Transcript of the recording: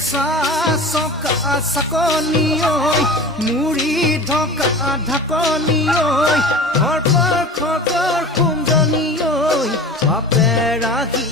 কেঁচা চকা চাকনি ঐ মুড়ি ঢকা ঢাকনি ঐ খৰকৰ খৰকৰ কুঞ্জনি ঐ বাপে ৰাহি